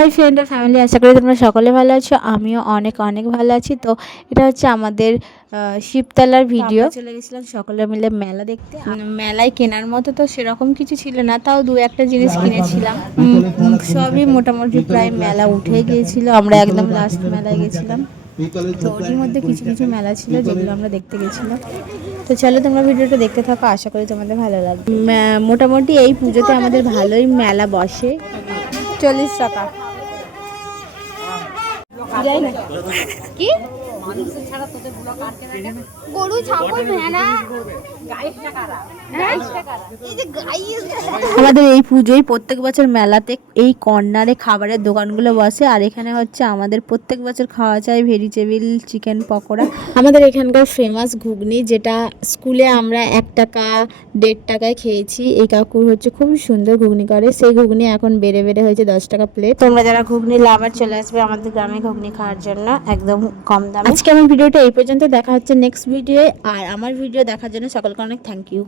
Hi friend আর family, আশা করি তোমরা সকলে ভালো আছো। আমিও অনেক অনেক ভালো আছি। তো এটা হচ্ছে আমাদের শিবতলার ভিডিও। চলে গেছিলাম সকলে মিলে মেলা দেখতে। মেলায় কেনার মতো তো সেরকম কিছু ছিল না, তাও দু একটা জিনিস কিনেছিলাম। সবই মোটামুটি প্রায় মেলা উঠে গিয়েছিল, আমরা একদম লাস্ট মেলায় গেছিলাম। তো ওরই মধ্যে কিছু কিছু মেলা ছিল যেগুলো আমরা দেখতে গেছিলাম। তো চলো তোমরা ভিডিওটা দেখতে থাকো, আশা করি তোমাদের ভালো লাগবে। মোটামুটি এই পুজোতে আমাদের ভালোই মেলা বসে। 40 টাকা যাই না কি গরু ছাগল ভেড়া আমাদের এই পুজোয় প্রত্যেক বছর মেলাতে এই কর্নারে খাবারের দোকানগুলো বসে। আর এখানে হচ্ছে আমাদের প্রত্যেক বছর খাওয়া যায় ভেজিটেবিল চিকেন পকোড়া। আমাদের এখানকার ফেমাস ঘুগনি, যেটা স্কুলে আমরা 1 টাকা 1.5 টাকায় খেয়েছি। এই কাকুর হচ্ছে খুব সুন্দর ঘুগনি করে, সেই ঘুগনি এখন বেড়ে বেড়ে হয়েছে 10 টাকা প্লেট। তোমরা যারা ঘুগনি লাভার চলে আসবে আমাদের গ্রামে ঘুগনি খাওয়ার জন্য, একদম কম দামে। আজকে আমার ভিডিওটা এই পর্যন্ত, দেখা হচ্ছে নেক্সট ভিডিওয়ে। আর আমার ভিডিও দেখার জন্য সকলকে অনেক থ্যাংক ইউ।